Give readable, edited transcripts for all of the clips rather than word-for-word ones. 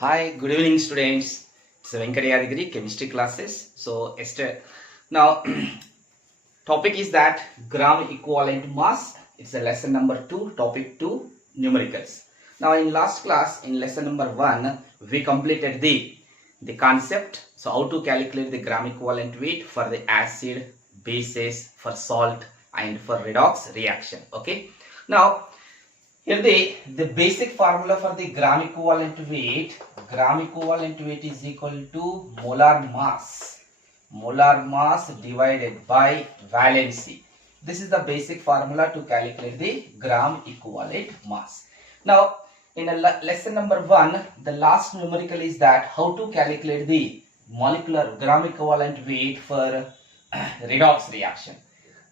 Hi, good evening, students. It's Venkatayadagiri chemistry classes. So, now topic is that gram equivalent mass. It's a lesson number 2, topic 2, numericals. Now, in last class, in lesson number 1, we completed the concept. So, how to calculate the gram equivalent weight for the acid, bases, for salt, and for redox reaction. Okay. Now, here the basic formula for the gram equivalent weight is equal to molar mass divided by valency. This is the basic formula to calculate the gram equivalent mass. Now, in lesson number 1, the last numerical is that how to calculate the molecular gram equivalent weight for redox reaction.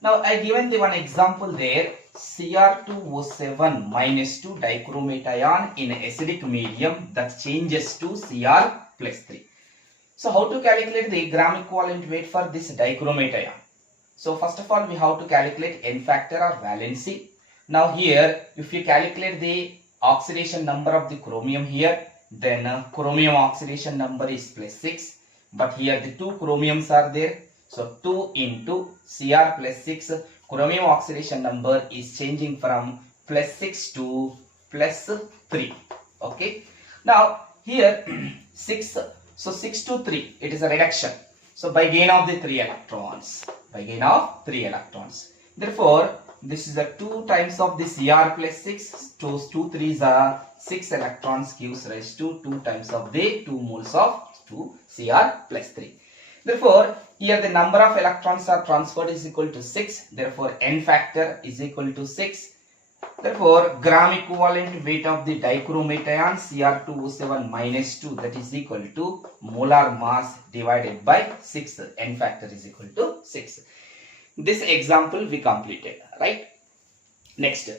Now, I given the one example there, Cr2O7 minus 2 dichromate in acidic medium that changes to Cr plus 3. So, how to calculate the gram equivalent weight for this dichromate ion? So, first of all, we have to calculate N factor or valency. Now, here, if you calculate the oxidation number of the chromium here, then chromium oxidation number is plus 6. But here, the two chromiums are there. So 2 into Cr plus 6, chromium oxidation number is changing from plus 6 to plus 3. Okay. Now here 6, so 6 to 3, it is a reduction. So by gain of the 3 electrons, Therefore, this is the 2 times of the Cr plus 6, so 2 3s are 6 electrons gives rise to 2 times of the 2 moles of 2 Cr plus 3. Therefore, here the number of electrons are transferred is equal to 6. Therefore, N factor is equal to 6. Therefore, gram equivalent weight of the dichromate ion Cr2O7 minus 2, that is equal to molar mass divided by 6. N factor is equal to 6. This example we completed, right? Next,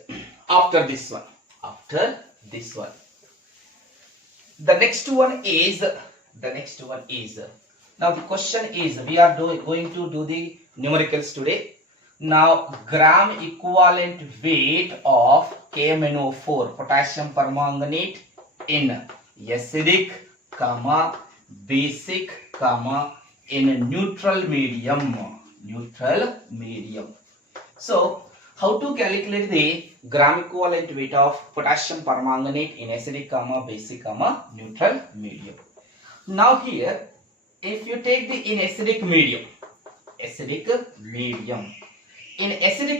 after this one. The next one is now the question is, we are going to do the numericals today. Now, gram equivalent weight of KMnO4, potassium permanganate, in acidic, basic, in neutral medium. So, how to calculate the gram equivalent weight of potassium permanganate in acidic, basic, neutral medium? Now here, if you take the in acidic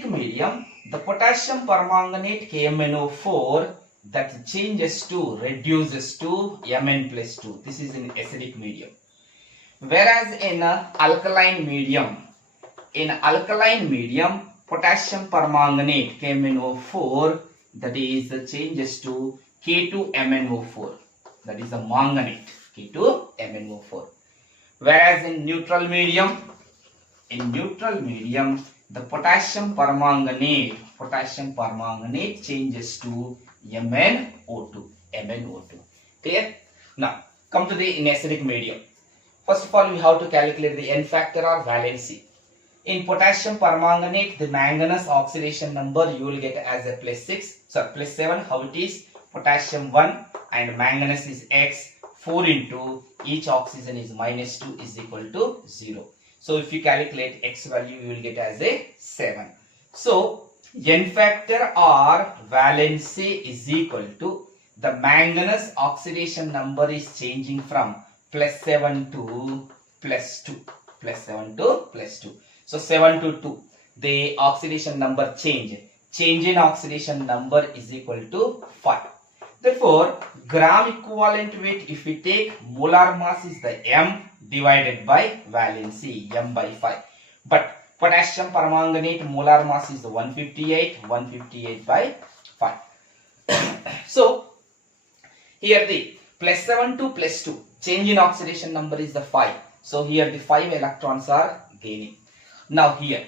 medium, the potassium permanganate KMnO4 that reduces to Mn plus 2. This is in acidic medium. Whereas in alkaline medium, potassium permanganate KMnO4 that is changes to K2MnO4. That is a manganate. K2MnO4. Whereas in neutral medium, the potassium permanganate changes to MnO2. Clear? Now, come to the in acidic medium. First of all, we have to calculate the N factor or valency. In potassium permanganate, the manganese oxidation number you will get as a plus 7. How it is? Potassium 1 and manganese is X. 4 into each oxygen is minus 2 is equal to 0. So if you calculate X value, you will get as a 7. So N factor or valency is equal to the manganese oxidation number is changing from plus 7 to plus 2. So 7 to 2. The oxidation number change in oxidation number is equal to 5. Therefore, gram equivalent weight, if we take molar mass is the M divided by valency, M by 5. But potassium permanganate molar mass is the 158 by 5. So, here the plus 7 to plus 2, change in oxidation number is the 5. So, here the 5 electrons are gaining. Now, here,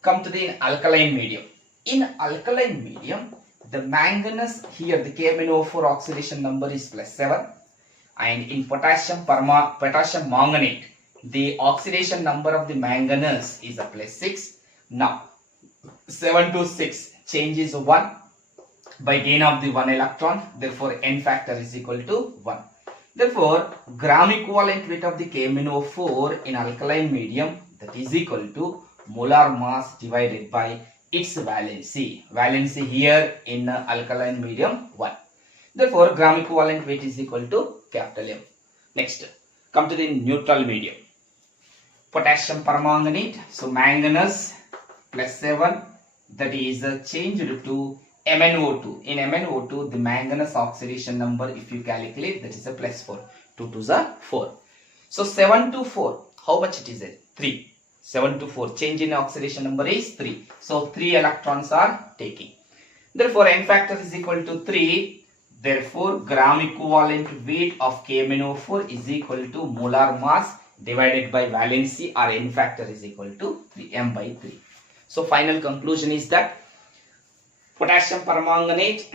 come to the alkaline medium. In alkaline medium, the manganese here, the KMnO4 oxidation number is plus 7, and in potassium manganate, the oxidation number of the manganese is a plus 6. Now, 7 to 6 change is 1 by gain of the 1 electron. Therefore, N factor is equal to 1. Therefore, gram equivalent weight of the KMnO4 in alkaline medium, that is equal to molar mass divided by its valency. Valency here in alkaline medium 1. Therefore, gram equivalent weight is equal to capital M. Next, come to the neutral medium. Potassium permanganate, so manganese plus 7, that is changed to MnO2. In MnO2, the manganese oxidation number, if you calculate, that is a plus 4. 2 2s are 4. So 7 to 4, how much it is? 3. 7 to 4, change in oxidation number is 3. So 3 electrons are taking. Therefore, N factor is equal to 3. Therefore, gram equivalent weight of KMnO4 is equal to molar mass divided by valency, or N factor is equal to 3, M by 3. So final conclusion is that potassium permanganate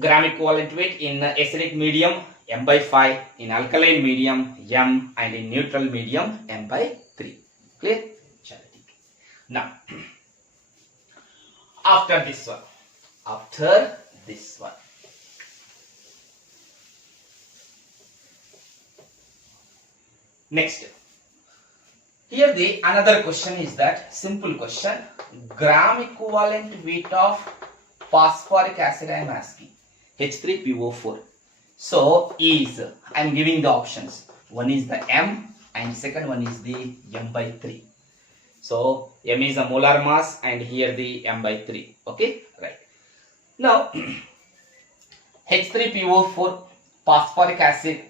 gram equivalent weight in acidic medium M by 5, in alkaline medium M, and in neutral medium M by 3. Clear? Now, after this one, next, here the another question is that simple question, gram equivalent weight of phosphoric acid I am asking, H3PO4. So is, I am giving the options, one is the M and second one is the M by 3. So M is a molar mass and here the M by 3. Okay, right. Now H3PO4 phosphoric acid.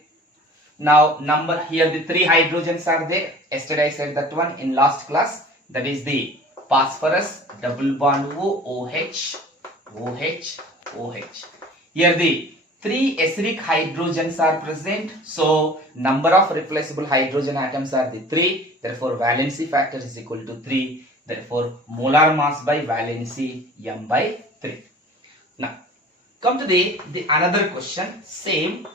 Now number here the 3 hydrogens are there. Yesterday I said that one in last class. That is the phosphorus double bond OH, OH, OH. Here the 3 acidic hydrogens are present. So number of replaceable hydrogen atoms are the 3. Therefore valency factor is equal to 3. Therefore molar mass by valency M by 3. Now come to the another question. Same,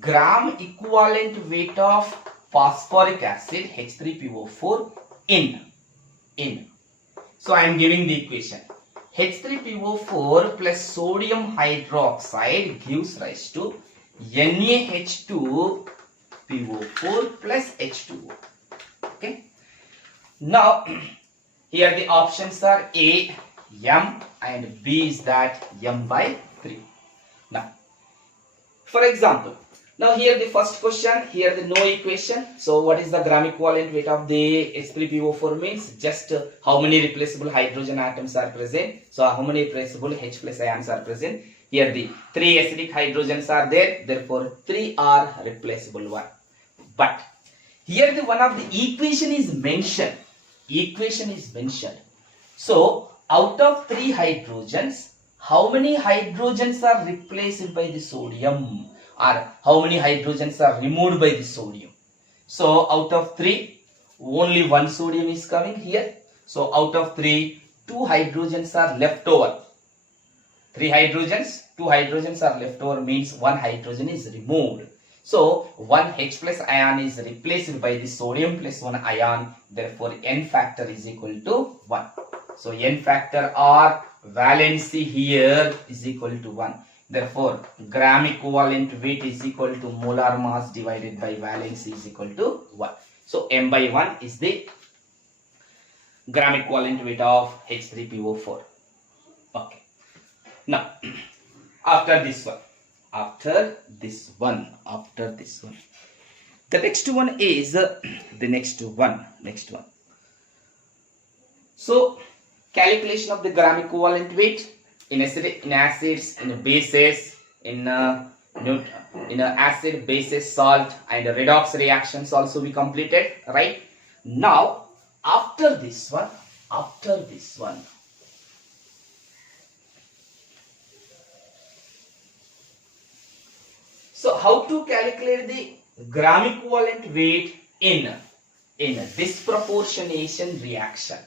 gram equivalent weight of phosphoric acid H3PO4 in. So I am giving the equation. H3PO4 plus sodium hydroxide gives rise to NaH2PO4 plus H2O. Okay. Now here the options are A, M, and B is that M by 3. Now, for example, now here the first question, here the no equation. So what is the gram equivalent weight of the H3PO4 means? Just how many replaceable hydrogen atoms are present. So how many replaceable H plus ions are present. Here the 3 acidic hydrogens are there. Therefore 3 are replaceable one. But here the one of the equation is mentioned. So out of 3 hydrogens, how many hydrogens are replaced by the sodium? Or how many hydrogens are removed by the sodium? So out of 3, only 1 sodium is coming here. So out of 3, 2 hydrogens are left over. 3 hydrogens, 2 hydrogens are left over means 1 hydrogen is removed. So 1 H plus ion is replaced by the sodium plus 1 ion. Therefore N factor is equal to 1. So N factor or valency here is equal to 1. Therefore, gram equivalent weight is equal to molar mass divided by valency is equal to 1. So, M by 1 is the gram equivalent weight of H3PO4. Okay. Now, after this one, the next one is the next one. So, calculation of the gram equivalent weight. In acids, in bases, in acid, bases, salt, and redox reactions also we completed, right? Now, after this one, so how to calculate the gram equivalent weight in disproportionation reaction?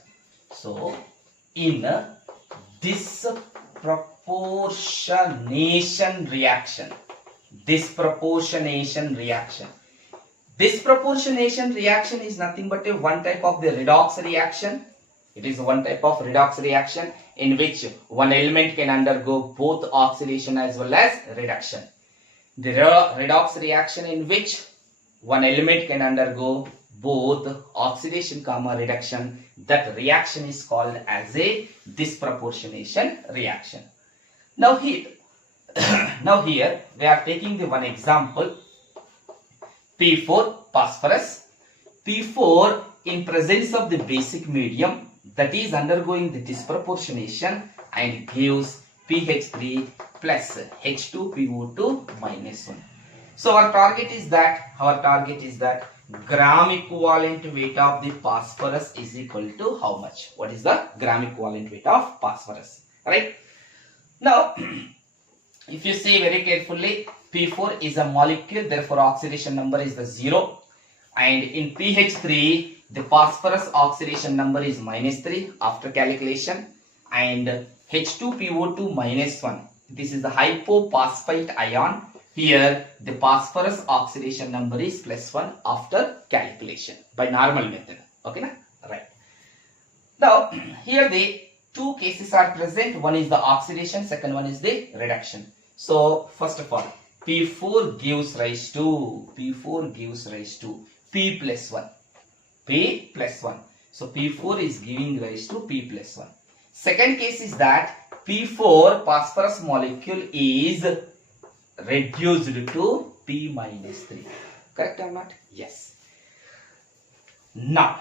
So, in disproportionation reaction. Disproportionation reaction is nothing but one type of the redox reaction. It is one type of redox reaction in which one element can undergo both oxidation as well as reduction. The redox reaction in which one element can undergo both oxidation comma reduction, that reaction is called as a disproportionation reaction. Now here, we are taking the one example, P4 phosphorus. P4 in presence of the basic medium, that is undergoing the disproportionation and gives pH3 plus H2PO2 minus 1. So our target is that gram equivalent weight of the phosphorus is equal to how much? What is the gram equivalent weight of phosphorus? Right? Now, if you see very carefully, P4 is a molecule, therefore oxidation number is the 0. And in pH3, the phosphorus oxidation number is -3 after calculation. And H2PO2 minus 1. This is the hypophosphite ion. Here, the phosphorus oxidation number is +1 after calculation by normal method. Okay, na? Right. Now, here the two cases are present. One is the oxidation, second one is the reduction. So, first of all, P4 gives rise to P plus 1. P plus 1. So, P4 is giving rise to P plus 1. Second case is that P4 phosphorus molecule is reduced to P minus 3. Correct or not? Yes. Now,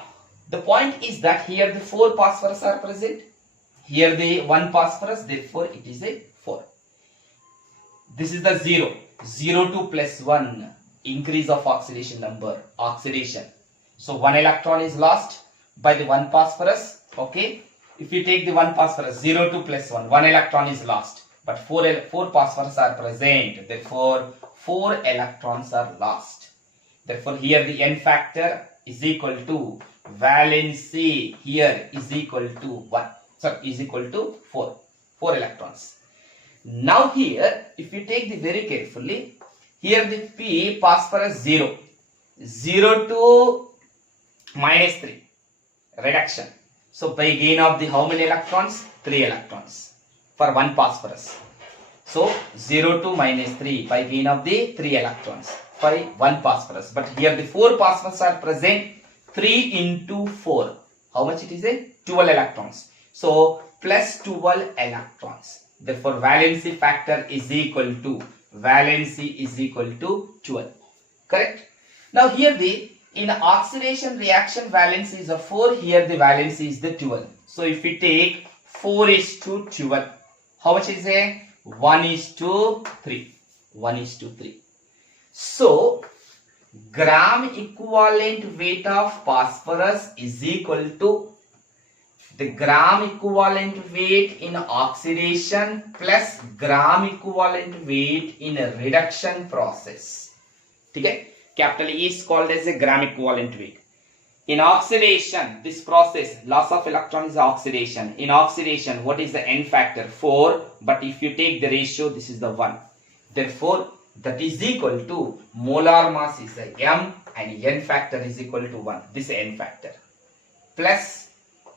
the point is that here the 4 phosphorus are present. Here the 1 phosphorus, therefore it is a 4. This is the 0. 0 to plus 1, increase of oxidation number, oxidation. So 1 electron is lost by the 1 phosphorus. Okay. If you take the 1 phosphorus, 0 to plus 1, 1 electron is lost. But 4 phosphorus are present. Therefore, 4 electrons are lost. Therefore, here the N factor is equal to valency here is equal to 1. Sorry, is equal to 4. 4 electrons. Now here, if you take the very carefully, here the P phosphorus 0. 0 to minus 3. Reduction. So by gain of the how many electrons? 3 electrons for 1 phosphorus. So 0 to minus 3 by gain of the 3 electrons for 1 phosphorus. But here the 4 phosphorus are present. 3 into 4. How much it is? 12 electrons. So plus 12 electrons. Therefore valency factor is equal to 12. Correct? Now here in oxidation reaction valency is a 4. Here the valency is the 12. So if we take 4 is to 12. How much is it? 1 is to 3. 1 is to 3. So gram equivalent weight of phosphorus is equal to the gram equivalent weight in oxidation plus gram equivalent weight in a reduction process. Okay? Capital E is called as a gram equivalent weight. In oxidation, this process, loss of electron is oxidation. In oxidation, what is the N factor? 4. But if you take the ratio, this is the 1. Therefore, that is equal to molar mass is a M and N factor is equal to 1. This is N factor. Plus,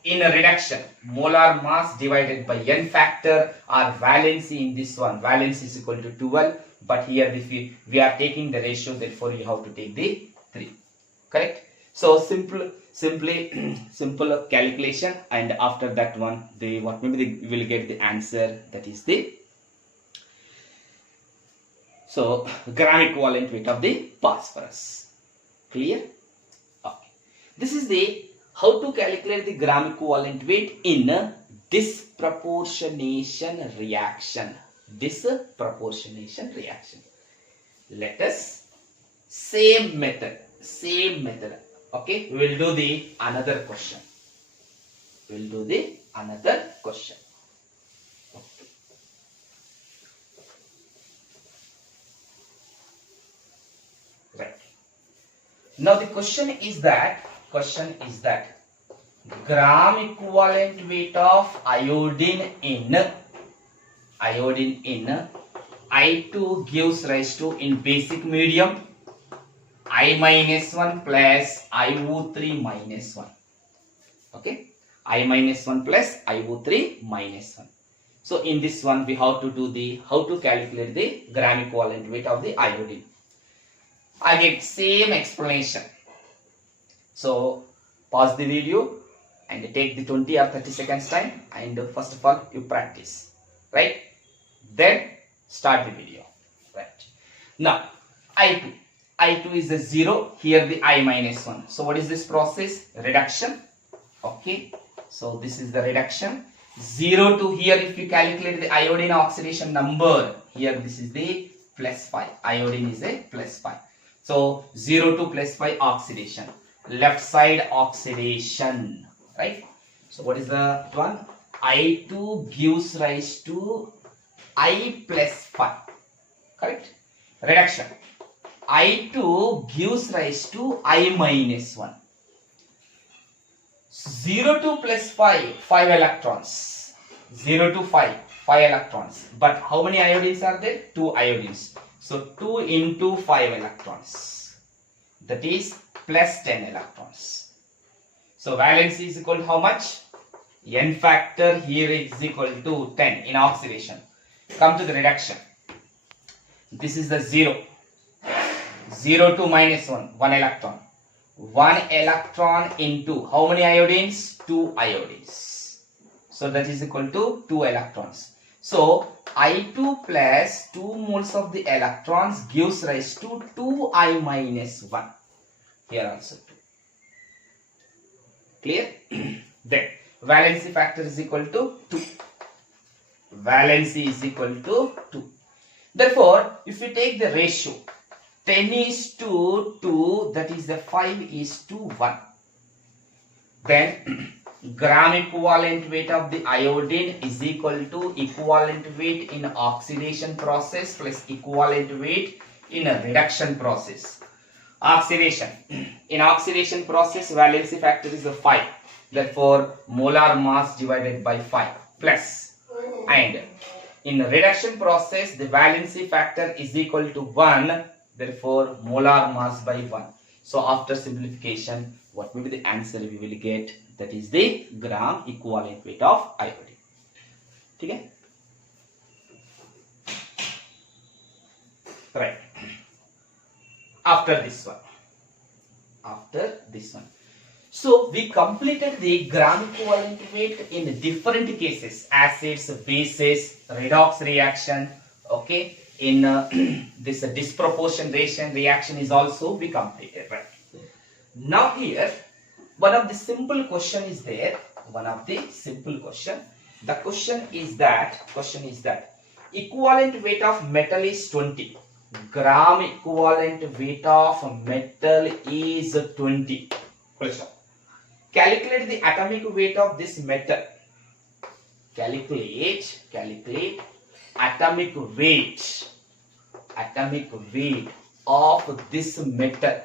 in a reduction, molar mass divided by N factor or valency in this one. Valency is equal to 12. But here if we are taking the ratio, therefore you have to take the 3. Correct? So simple calculation, and after that one they will get the answer, that is the gram equivalent weight of the phosphorus. Clear? Okay. This is the how to calculate the gram equivalent weight in a disproportionation reaction. Disproportionation reaction. Let us same method. Okay, we will do the another question. Okay. Right. Now the question is that gram equivalent weight of iodine in I2 gives rise to in basic medium I minus 1 plus IO3 minus 1. Okay, I minus 1 plus IO3 minus 1. So in this one, we have to do the how to calculate the gram equivalent weight of the iodine. Again, same explanation. So pause the video and take the 20 or 30 seconds time, and first of all you practice, right? Then start the video, right? Now I2 is a 0, here the I minus 1. So what is this process? Reduction. Okay, so this is the reduction. 0 to here, if you calculate the iodine oxidation number, here this is the plus 5. Iodine is a plus 5. So 0 to plus 5 oxidation. Left side oxidation, right? So what is the one? I2 gives rise to I plus 5, correct? Reduction. I2 gives rise to I minus 1. 0 to plus 5, 5 electrons. 0 to 5 electrons. But how many iodines are there? 2 iodines. So 2 into 5 electrons. That is plus 10 electrons. So valency is equal to how much? N factor here is equal to 10 in oxidation. Come to the reduction. This is the 0. 0 to minus 1, 1 electron. 1 electron into how many iodines? 2 iodines. So that is equal to 2 electrons. So I2 plus 2 moles of the electrons gives rise to 2I minus 1. Here also 2. Clear? Then valency factor is equal to 2. Valency is equal to 2. Therefore, if you take the ratio 10 is to 2, that is the 5 is to 1. Then gram equivalent weight of the iodine is equal to equivalent weight in oxidation process plus equivalent weight in a reduction process. Oxidation. In oxidation process, valency factor is a 5. Therefore, molar mass divided by 5 plus. And in reduction process, the valency factor is equal to 1. Therefore, molar mass by 1. So after simplification, what will be the answer we will get? That is the gram equivalent weight of iodine. Okay? Right. After this one. So we completed the gram equivalent weight in different cases: acids, bases, redox reaction. Okay. In this disproportion reaction is also we completed, right? Now here one of the simple question is there. The question is that equivalent weight of metal is 20. Gram equivalent weight of metal is 20. Calculate the atomic weight of this metal. Calculate atomic weight of this metal.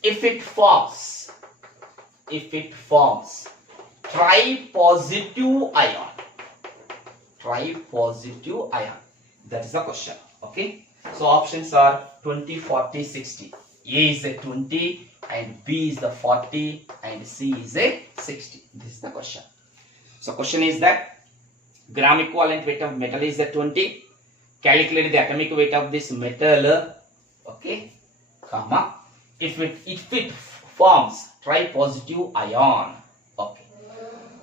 If it forms tripositive ion, that is the question. Okay, so options are 20, 40, 60. A is a 20 and B is the 40 and C is a 60. This is the question. So question is that gram equivalent weight of metal is a 20. Calculate the atomic weight of this metal. Okay, comma. If it forms tripositive ion. Okay.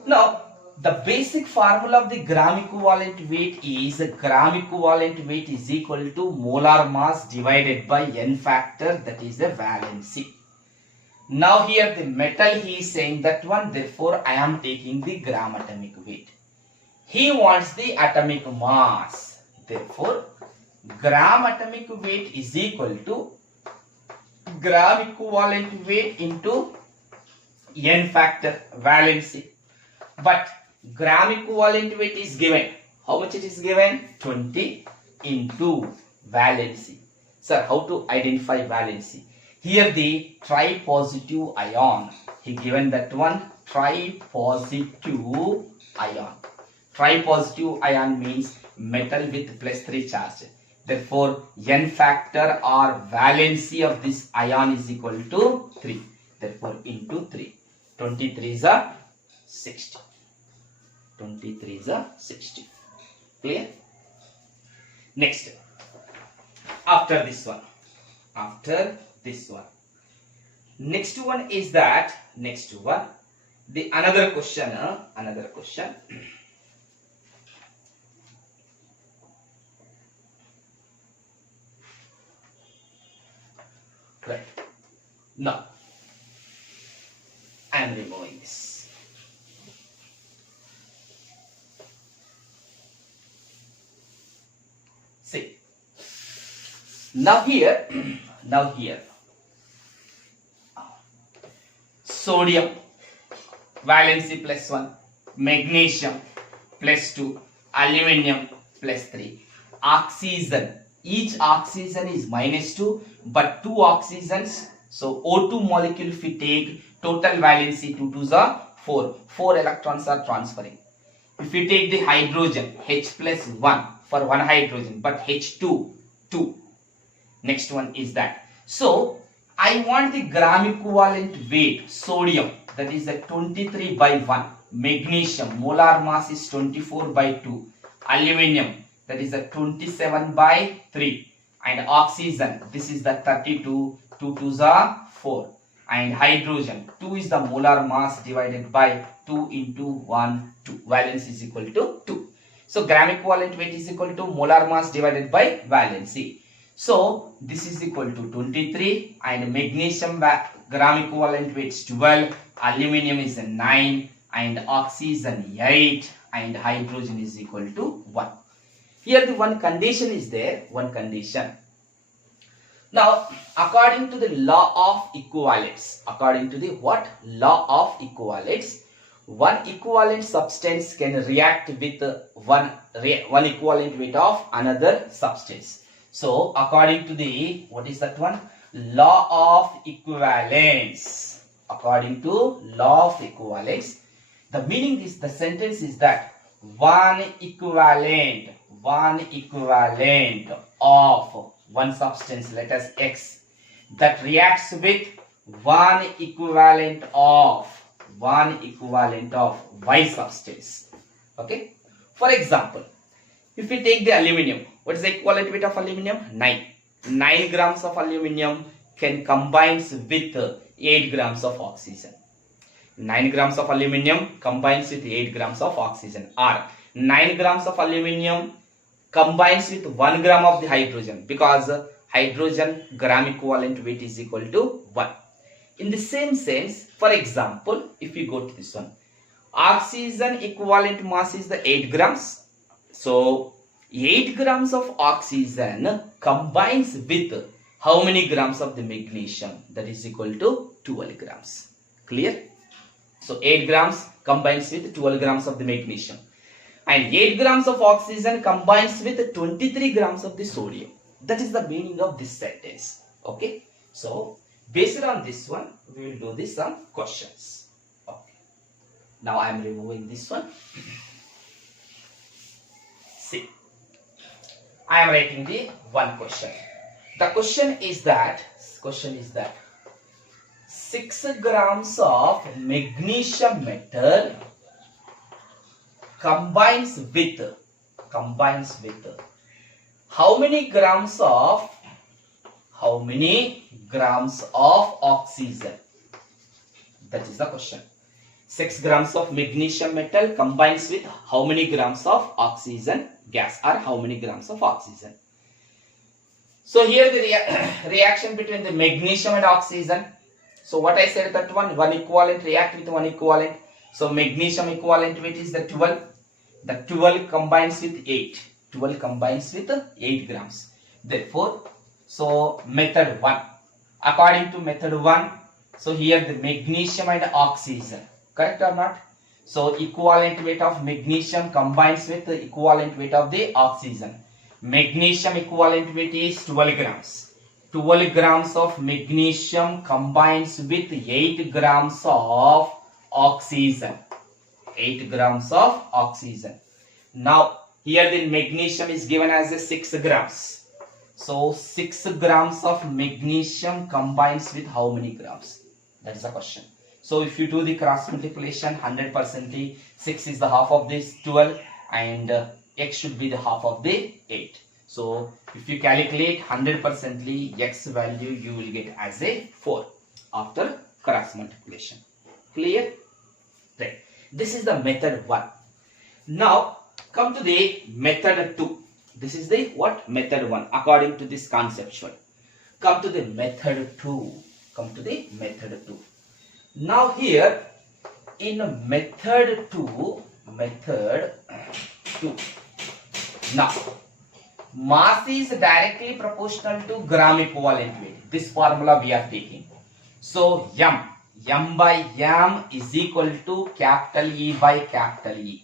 Now the basic formula of the gram equivalent weight is equal to molar mass divided by N factor, that is the valency. Now here the metal he is saying that one, therefore I am taking the gram atomic weight. He wants the atomic mass, therefore gram atomic weight is equal to gram equivalent weight into N factor, valency. But gram equivalent weight is given. How much it is given? 20 into valency. Sir, how to identify valency? Here the tripositive ion. He given that one, tripositive ion. Tripositive ion means metal with +3 charge. Therefore, N factor or valency of this ion is equal to 3. Therefore, into 3. 23 is a 60. 23 is a 60. Clear? Next, after this one, next one is that, the another question, right. Now, I am removing this. See, now here, sodium valency +1, magnesium +2, aluminum +3, oxygen, each oxygen is -2, but 2 oxygens, so O2 molecule if we take, total valency 2 2s are 4 electrons are transferring. If we take the hydrogen, H+1 for 1 hydrogen, but H2 2. Next one is that. So I want the gram equivalent weight, sodium, that is a 23/1, magnesium, molar mass is 24/2, aluminum, that is a 27/3, and oxygen, this is the 32, 2 2s are 4, and hydrogen, 2 is the molar mass divided by 2 into 1, 2, valence is equal to 2. So gram equivalent weight is equal to molar mass divided by valency. So this is equal to 23, and magnesium gram equivalent weight is 12, aluminum is 9, and oxygen 8, and hydrogen is equal to 1. Here the one condition is there, Now, according to the law of equivalence, one equivalent substance can react with one equivalent weight of another substance. So, according to the, what is that one? Law of equivalence. According to law of equivalence, the meaning is, the sentence is that one equivalent of one substance, let us X, that reacts with one equivalent of Y substance. Okay. For example, if we take the aluminium, what is the equivalent weight of aluminium? 9. 9 grams of aluminium can combine with 8 grams of oxygen. 9 grams of aluminium combines with 8 grams of oxygen, or 9 grams of aluminium combines with 1 gram of the hydrogen, because hydrogen gram equivalent weight is equal to 1. In the same sense, for example, if we go to this one, oxygen equivalent mass is the 8 grams. So 8 grams of oxygen combines with how many grams of the magnesium? That is equal to 12 grams. Clear? So 8 grams combines with 12 grams of the magnesium, and 8 grams of oxygen combines with 23 grams of the sodium. That is the meaning of this sentence. Okay. So based on this one, we will do this some questions. Okay. Now I am removing this one. See, I am writing the one question. The question is that 6 grams of magnesium metal combines with how many grams of oxygen? That is the question. 6 grams of magnesium metal combines with how many grams of oxygen gas, or how many grams of oxygen? So here the reaction between the magnesium and oxygen. So what I said, that one equivalent react with one equivalent. So magnesium equivalent weight is the 12. The 12 combines with 8. 12 combines with 8 grams. Therefore, so method 1. According to method 1, so here the magnesium and oxygen, correct or not? So equivalent weight of magnesium combines with the equivalent weight of the oxygen. Magnesium equivalent weight is 12 grams. 12 grams of magnesium combines with 8 grams of oxygen. 8 grams of oxygen. Now here the magnesium is given as a 6 grams. So 6 grams of magnesium combines with how many grams? That is the question. So if you do the cross multiplication, 100%, 6 is the half of this 12 and x should be the half of the 8. So if you calculate 100%, x value you will get as a 4 after cross multiplication. Clear? Right. This is the method 1. Now come to the method 2. This is the what? Method 1 according to this conceptual. Come to the method 2. Come to the method 2. Now here in method 2, now mass is directly proportional to gram equivalent weight. This formula we are taking. So m by m is equal to capital E by capital E.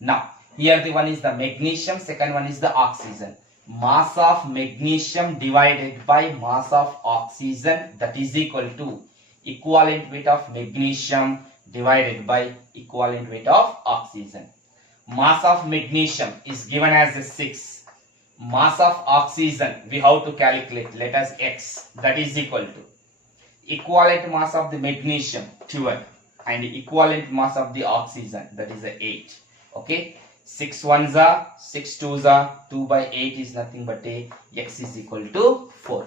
Now here the one is the magnesium, second one is the oxygen. Mass of magnesium divided by mass of oxygen, that is equal to equivalent weight of magnesium divided by equivalent weight of oxygen. Mass of magnesium is given as a 6. Mass of oxygen we have to calculate. Let us x, that is equal to equivalent mass of the magnesium 12 and equivalent mass of the oxygen, that is 8. Okay, 6 ones are 6 twos are 2 by 8 is nothing but a x is equal to 4.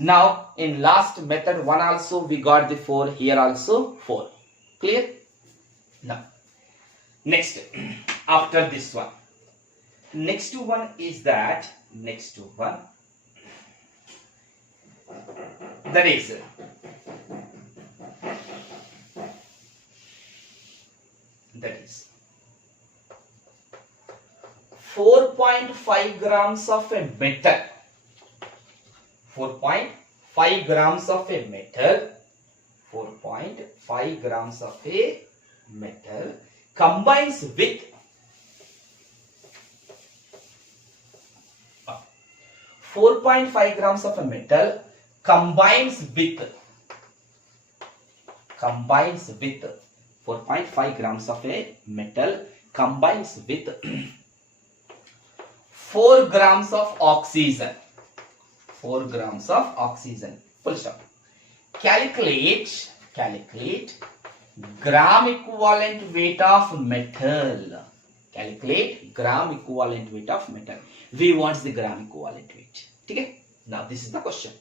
Now in last method 1 also we got the 4, here also 4. Clear? Now next after this one, next one is that is 4.5 grams of a metal. 4.5 grams of a metal. 4.5 grams of a metal combines with 4.5 grams of a metal combines with 4.5 grams of a metal combines with 4 grams of oxygen. 4 grams of oxygen. Full stop. Calculate gram equivalent weight of metal. Calculate gram equivalent weight of metal. We want the gram equivalent weight. Okay? Now this is the question.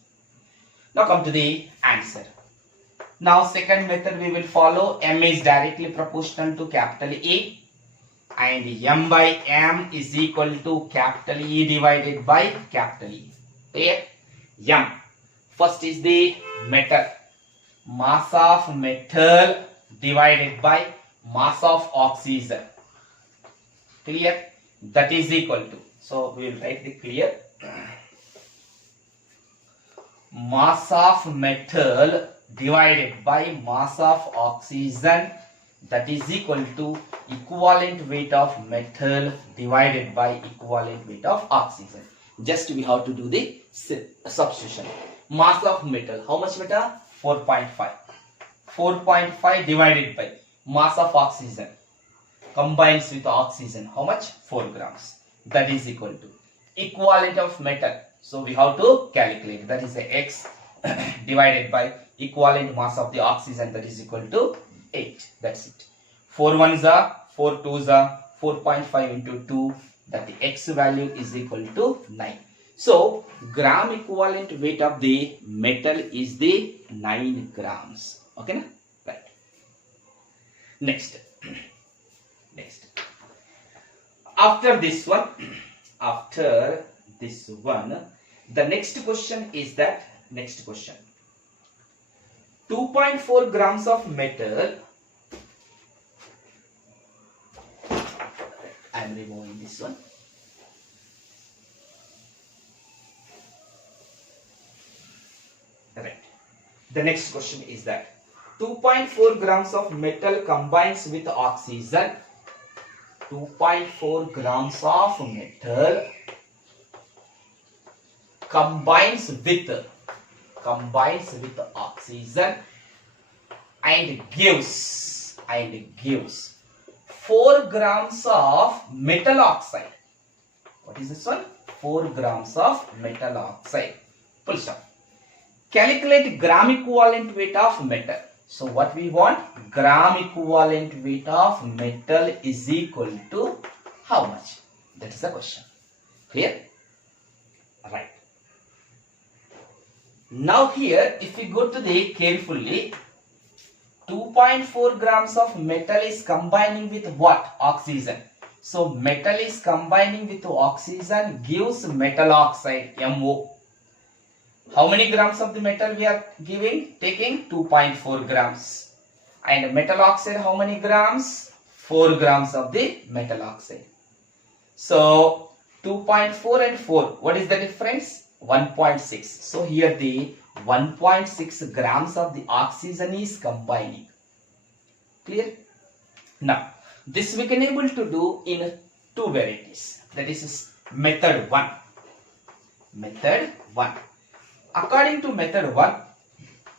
Now come to the answer. Now second method we will follow. M is directly proportional to capital A and m by m is equal to capital E divided by capital E. Clear? M. First is the metal. Mass of metal divided by mass of oxygen. Clear? That is equal to. So we will write the clear. Mass of metal divided by mass of oxygen, that is equal to equivalent weight of metal divided by equivalent weight of oxygen. Just we have to do the substitution. Mass of metal, how much metal? 4.5. 4.5 divided by mass of oxygen combines with oxygen, how much? 4 grams. That is equal to equivalent of metal. So we have to calculate, that is the x divided by equivalent mass of the oxygen, that is equal to 8. That's it. 4 ones are 4 twos are 4.5 into 2, that the x value is equal to 9. So gram equivalent weight of the metal is the 9 grams. Okay na? Right. Next. After this one, the next question is that 2.4 grams of metal. I am removing this one. Right. The next question is that 2.4 grams of metal combines with oxygen. 2.4 grams of metal combines with oxygen and gives 4 grams of metal oxide. What is this one? 4 grams of metal oxide. Full stop. Calculate gram equivalent weight of metal. So what we want? Gram equivalent weight of metal is equal to how much? That is the question. Clear? Right. Now here, if we go to the carefully, 2.4 grams of metal is combining with what? Oxygen. So metal is combining with oxygen gives metal oxide, MO. How many grams of the metal we are taking? 2.4 grams. And metal oxide, how many grams? 4 grams of the metal oxide. So 2.4 and 4, what is the difference? 1.6. So here the 1.6 grams of the oxygen is combining. Clear? Now this we can able to do in two varieties. That is method 1. Method 1. According to method 1,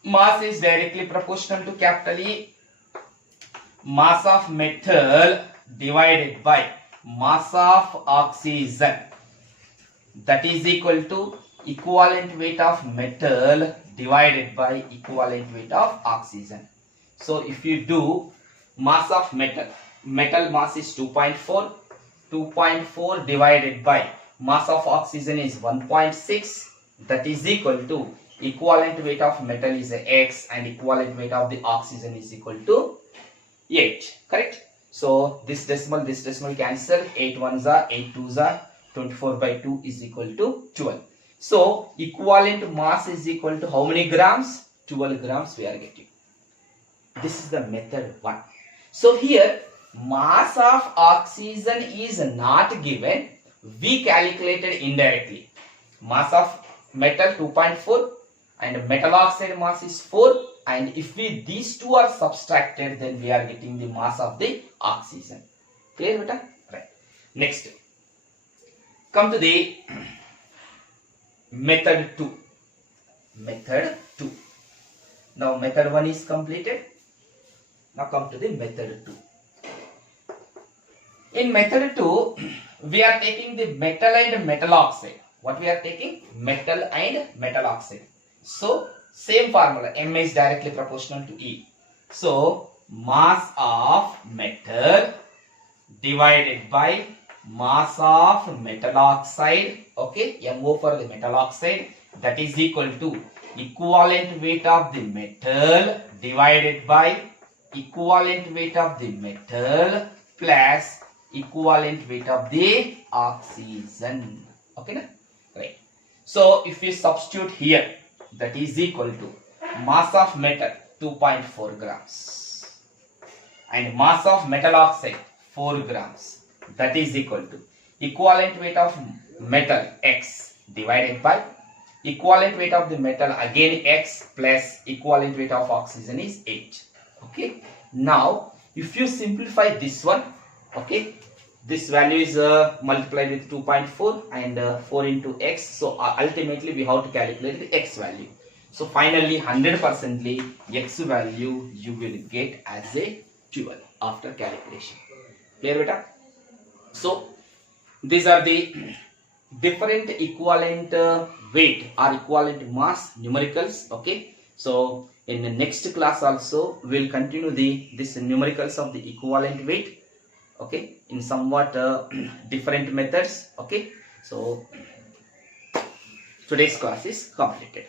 mass is directly proportional to capital E. Mass of metal divided by mass of oxygen, that is equal to equivalent weight of metal divided by equivalent weight of oxygen. So if you do mass of metal mass is 2.4, 2.4 divided by mass of oxygen is 1.6, that is equal to equivalent weight of metal is X and equivalent weight of the oxygen is equal to 8. Correct? So this decimal cancel. 8 ones are 8 twos are 24 by 2 is equal to 12. So equivalent mass is equal to how many grams? 12 grams we are getting. This is the method 1. So here mass of oxygen is not given. We calculated indirectly. Mass of metal 2.4 and metal oxide mass is 4, and if we these two are subtracted, then we are getting the mass of the oxygen. Clear beta? Right. Next, come to the method 2. Method 2. Now method 1 is completed. Now come to the method 2. In method 2, we are taking the metal and metal oxide. What we are taking? Metal and metal oxide. So same formula, M is directly proportional to E. So mass of metal divided by mass of metal oxide, okay, MO for the metal oxide, that is equal to equivalent weight of the metal divided by equivalent weight of the metal plus equivalent weight of the oxygen. Okay, na? Right. So if we substitute here, that is equal to mass of metal 2.4 grams and mass of metal oxide 4 grams, that is equal to equivalent weight of metal X divided by equivalent weight of the metal again X plus equivalent weight of oxygen is 8. Okay. Now if you simplify this one, okay, this value is multiplied with 2.4 and 4 into X. So ultimately we have to calculate the X value. So finally 100% X value you will get as a 12 after calculation. Clear beta? So these are the different equivalent weight or equivalent mass numericals. Okay. So in the next class also we will continue this numericals of the equivalent weight. Okay, in somewhat different methods. Okay, so today's class is completed.